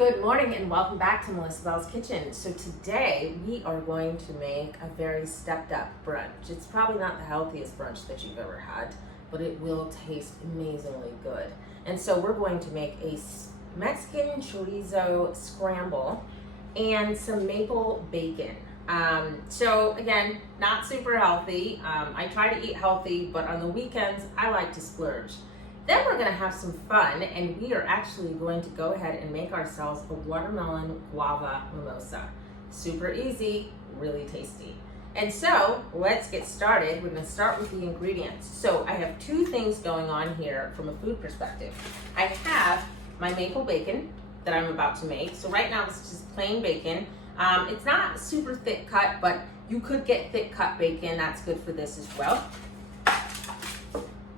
Good morning and welcome back to Melissa Bell's Kitchen. So today we are going to make a very stepped up brunch. It's probably not the healthiest brunch that you've ever had, but it will taste amazingly good. And so we're going to make a Mexican chorizo scramble and some maple bacon. So again, not super healthy. I try to eat healthy, but on the weekends I like to splurge. Then we're gonna have some fun, and we are actually going to go ahead and make ourselves a watermelon guava mimosa. Super easy, really tasty. And so let's get started. We're gonna start with the ingredients. So I have two things going on here from a food perspective. I have my maple bacon that I'm about to make. So right now it's just plain bacon. It's not super thick cut, but you could get thick cut bacon. That's good for this as well.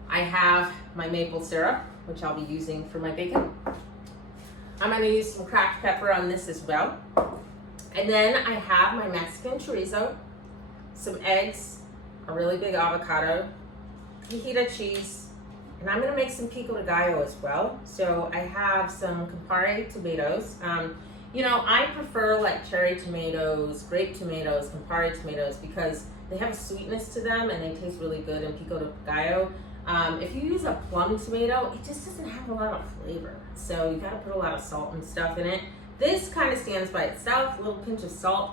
I have my maple syrup, which I'll be using for my bacon. I'm gonna use some cracked pepper on this as well. And then I have my Mexican chorizo, some eggs, a really big avocado, Cojita cheese, and I'm gonna make some pico de gallo as well. So I have some Campari tomatoes. I prefer like cherry tomatoes, grape tomatoes, Campari tomatoes because they have a sweetness to them and they taste really good in pico de gallo. If you use a plum tomato, it just doesn't have a lot of flavor. So you gotta put a lot of salt and stuff in it. This kind of stands by itself, a little pinch of salt.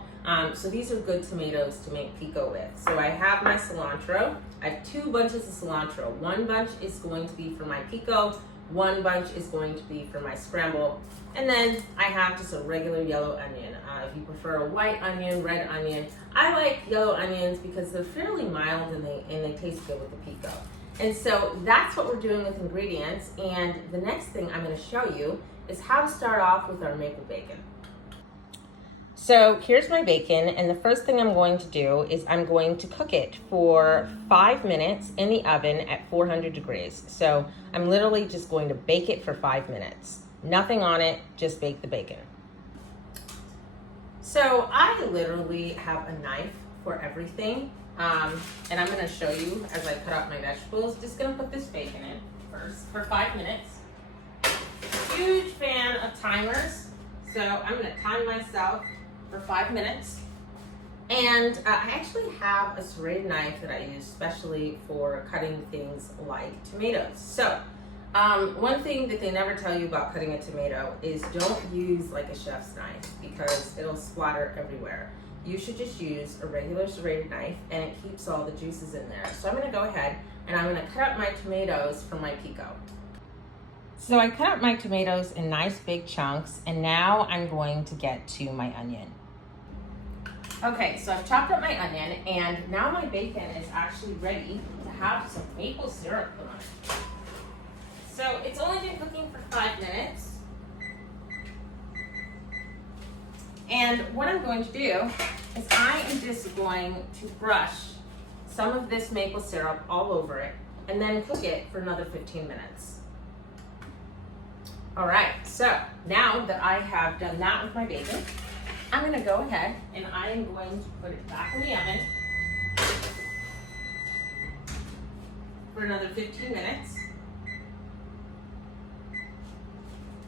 So these are good tomatoes to make pico with. So I have my cilantro. I have 2 bunches of cilantro. 1 bunch is going to be for my pico. 1 bunch is going to be for my scramble. And then I have just a regular yellow onion. If you prefer a white onion, red onion. I like yellow onions because they're fairly mild and they taste good with the pico. And so that's what we're doing with ingredients. And the next thing I'm going to show you is how to start off with our maple bacon. So here's my bacon, and the first thing I'm going to do is I'm going to cook it for 5 minutes in the oven at 400 degrees. So I'm literally just going to bake it for 5 minutes. Nothing on it, just bake the bacon. So I literally have a knife for everything. And I'm going to show you as I cut up my vegetables. Just going to put this bacon in first for 5 minutes. Huge fan of timers, so I'm going to time myself for 5 minutes. And I actually have a serrated knife that I use especially for cutting things like tomatoes. So one thing that they never tell you about cutting a tomato is don't use like a chef's knife because it'll splatter everywhere. You should just use a regular serrated knife and it keeps all the juices in there. So I'm gonna go ahead and I'm gonna cut up my tomatoes for my pico. So I cut up my tomatoes in nice big chunks, and now I'm going to get to my onion. Okay, so I've chopped up my onion, and now my bacon is actually ready to have some maple syrup put on it. So it's only been cooking for 5 minutes. And what I'm going to do is I am just going to brush some of this maple syrup all over it and then cook it for another 15 minutes. All right, so now that I have done that with my bacon, I'm gonna go ahead and I am going to put it back in the oven for another 15 minutes.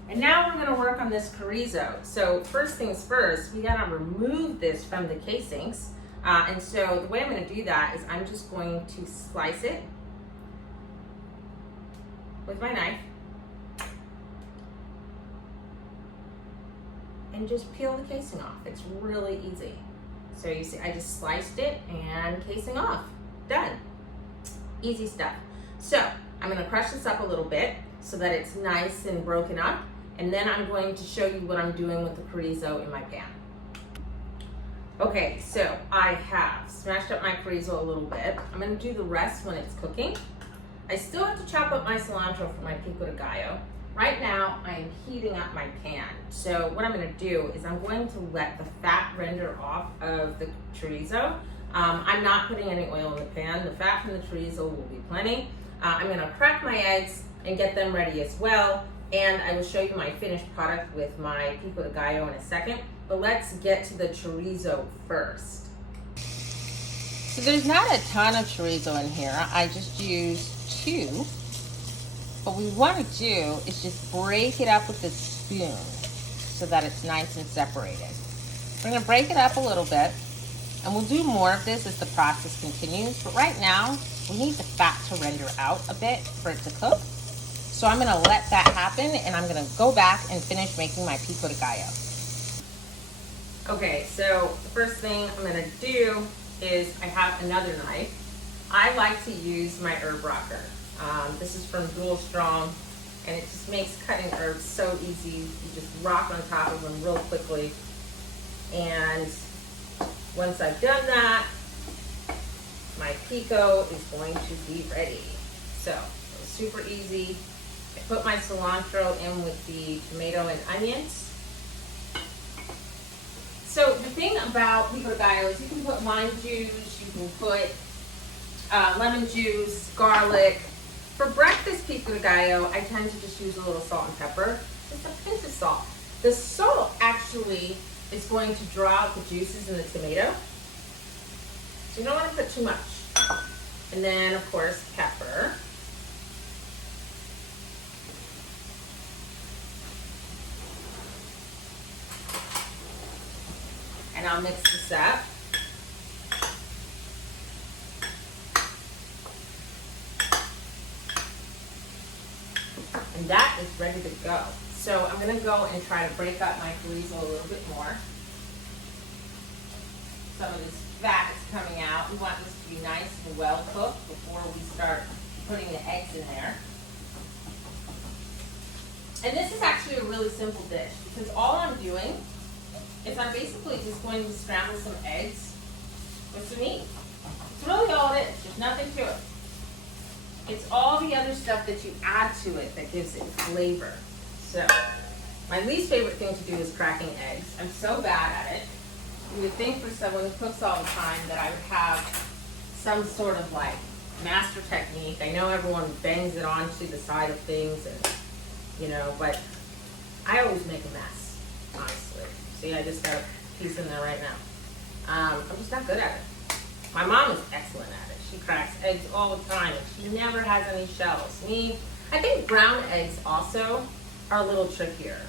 And now we're gonna work on this chorizo. So first things first, we gotta remove this from the casings. And so the way I'm gonna do that is I'm just going to slice it with my knife and just peel the casing off. It's really easy. So you see, I just sliced it and casing off, done. Easy stuff. So I'm gonna crush this up a little bit so that it's nice and broken up. And then I'm going to show you what I'm doing with the chorizo in my pan. Okay, so I have smashed up my chorizo a little bit. I'm gonna do the rest when it's cooking. I still have to chop up my cilantro for my pico de gallo. Right now, I'm heating up my pan. So what I'm gonna do is I'm going to let the fat render off of the chorizo. I'm not putting any oil in the pan. The fat from the chorizo will be plenty. I'm gonna crack my eggs and get them ready as well. And I will show you my finished product with my pico de gallo in a second. But let's get to the chorizo first. So there's not a ton of chorizo in here. I just used 2. What we want to do is just break it up with a spoon. so that it's nice and separated. We're gonna break it up a little bit, and we'll do more of this as the process continues, but right now, we need the fat to render out a bit for it to cook. So I'm gonna let that happen, and I'm gonna go back and finish making my pico de gallo. Okay, so the first thing I'm gonna do is I have another knife. I like to use my herb rocker. This is from Dual Strong, and it just makes cutting herbs so easy. You just rock on top of them real quickly. And once I've done that, my pico is going to be ready. So it's super easy. I put my cilantro in with the tomato and onions. So the thing about pico de gallo is you can put lime juice, you can put lemon juice, garlic. For breakfast pico de gallo, I tend to just use a little salt and pepper, just a pinch of salt. The salt actually is going to draw out the juices in the tomato. So you don't want to put too much. And then, of course, pepper. And I'll mix this up. And that is ready to go. So I'm gonna go and try to break up my chorizo a little bit more. Some of this fat is coming out. We want this to be nice and well cooked before we start putting the eggs in there. And this is actually a really simple dish because all I'm doing is I'm basically just going to scramble some eggs with some meat. It's really all it is. There's nothing to it. It's all the other stuff that you add to it that gives it flavor. So, my least favorite thing to do is cracking eggs. I'm so bad at it. You would think for someone who cooks all the time that I would have some sort of like master technique. I know everyone bangs it onto the side of things and, you know, but I always make a mess, honestly. See, I just got a piece in there right now. I'm just not good at it. My mom is excellent at it. She cracks eggs all the time and she never has any shells. I think brown eggs also are a little trickier.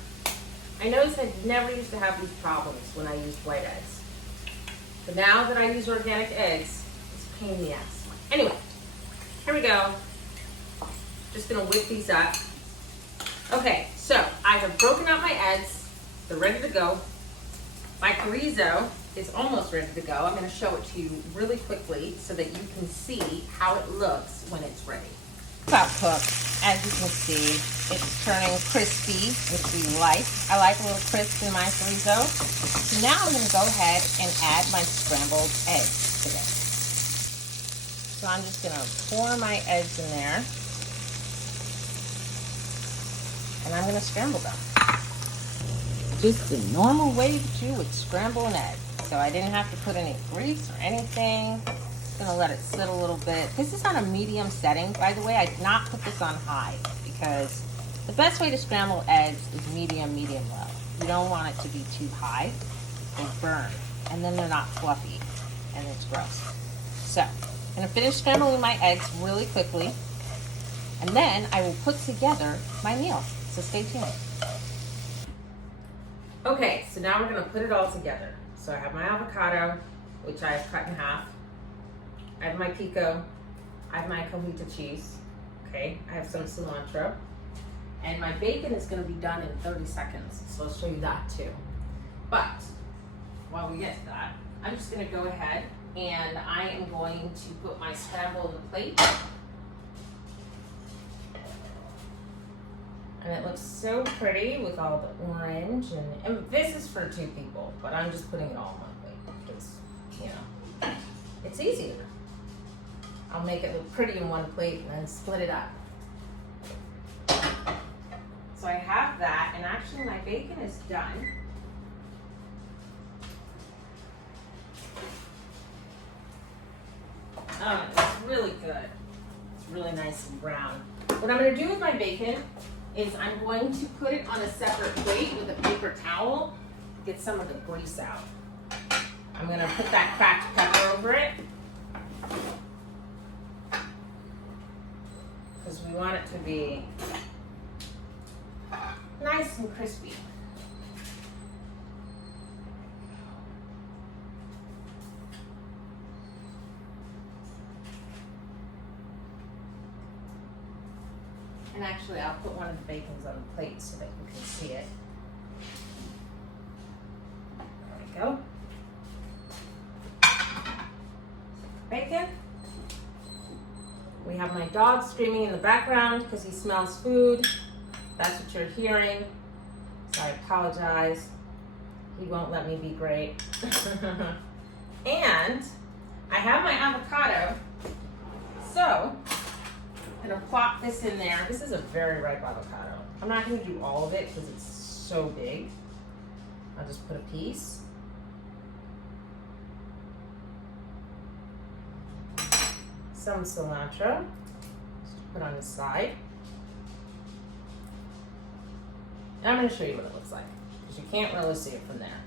I noticed I never used to have these problems when I used white eggs. But now that I use organic eggs, it's a pain in the ass. Anyway, here we go. Just gonna whip these up. Okay, so I have broken out my eggs. They're ready to go. My chorizo is almost ready to go. I'm gonna show it to you really quickly so that you can see how it looks when it's ready. About cooked, as you can see, it's turning crispy, which we like. I like a little crisp in my chorizo. So now I'm gonna go ahead and add my scrambled eggs to this. So I'm just gonna pour my eggs in there. And I'm gonna scramble them. Just the normal way that you would scramble an egg. So I didn't have to put any grease or anything. Gonna let it sit a little bit. This is on a medium setting, by the way. I did not put this on high because the best way to scramble eggs is medium, medium low. You don't want it to be too high. They burn, and then they're not fluffy, and it's gross. So I'm gonna finish scrambling my eggs really quickly, and then I will put together my meal. So stay tuned. Okay, so now we're gonna put it all together. So I have my avocado, which I have cut in half. I have my pico, I have my Cojita cheese, okay? I have some cilantro, and my bacon is gonna be done in 30 seconds, so I'll show you that too. But while we get to that, I'm just gonna go ahead and I am going to put my scramble in the plate. And it looks so pretty with all the orange, and this is for 2 people, but I'm just putting it all on one plate because, you know, it's easier. I'll make it look pretty in one plate and then split it up. So I have that, and actually my bacon is done. Oh, it's really good. It's really nice and brown. What I'm gonna do with my bacon is I'm going to put it on a separate plate with a paper towel to get some of the grease out. I'm gonna put that cracked pepper over it because we want it to be nice and crispy. And actually, I'll put one of the bacons on the plate so that you can see it. There we go. Bacon. We have my dog screaming in the background because he smells food. That's what you're hearing. So I apologize. He won't let me be great. And I have my avocado. So I'm gonna plop this in there. This is a very ripe avocado. I'm not gonna do all of it because it's so big. I'll just put a piece. Some cilantro, just put on the side. And I'm going to show you what it looks like, because you can't really see it from there.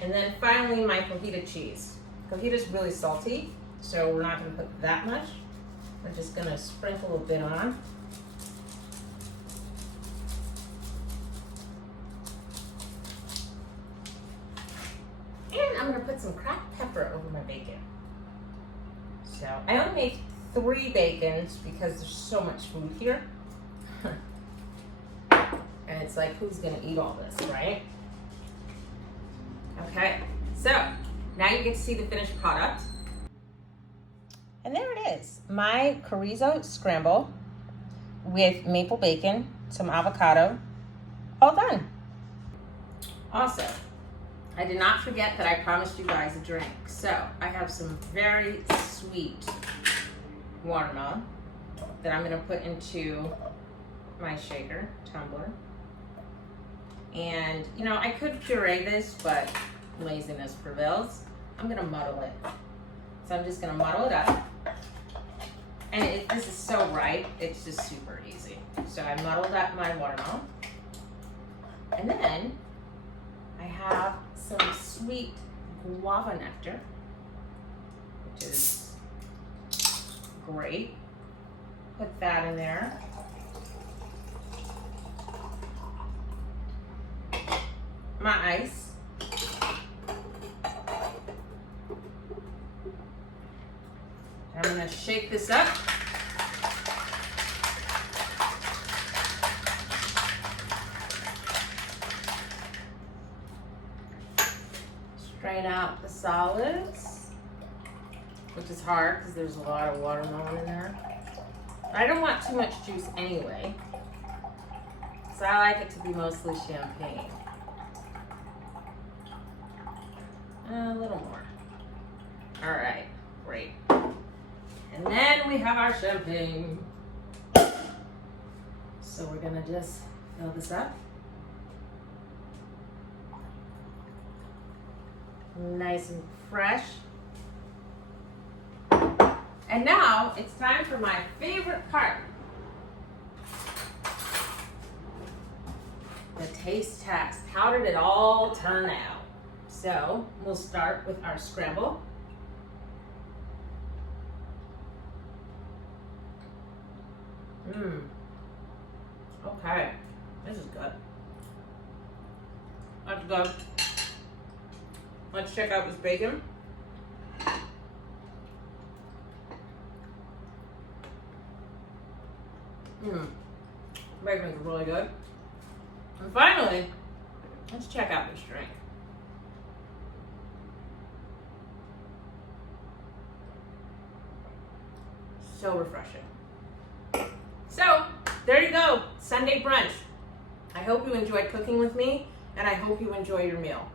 And then finally, my Cojita cheese. Cojita's really salty, so we're not going to put that much. We're just going to sprinkle a bit on. And I'm going to put some cracked pepper over my bacon. So I only made 3 bacons because there's so much food here. And it's like, who's gonna eat all this, right? Okay, so now you get to see the finished product. And there it is, my Chorizo Scramble with maple bacon, some avocado, all done. Also, I did not forget that I promised you guys a drink. So I have some very sweet watermelon that I'm gonna put into my shaker tumbler. And you know, I could puree this, but laziness prevails. I'm gonna muddle it. So I'm just gonna muddle it up. And this is so ripe, it's just super easy. So I muddled up my watermelon. And then I have some sweet guava nectar, which is great. Put that in there. My ice. I'm gonna shake this up. Strain out the solids, which is hard because there's a lot of watermelon in there. I don't want too much juice anyway, so I like it to be mostly champagne. A little more. All right, great. And then we have our champagne. So we're gonna just fill this up. Nice and fresh. And now it's time for my favorite part. The taste test. How did it all turn out? So we'll start with our scramble. Okay, this is good. Let's go. Let's check out this bacon. Bacon's really good. And finally, let's check out this drink. So refreshing. So, there you go, Sunday brunch. I hope you enjoyed cooking with me, and I hope you enjoy your meal.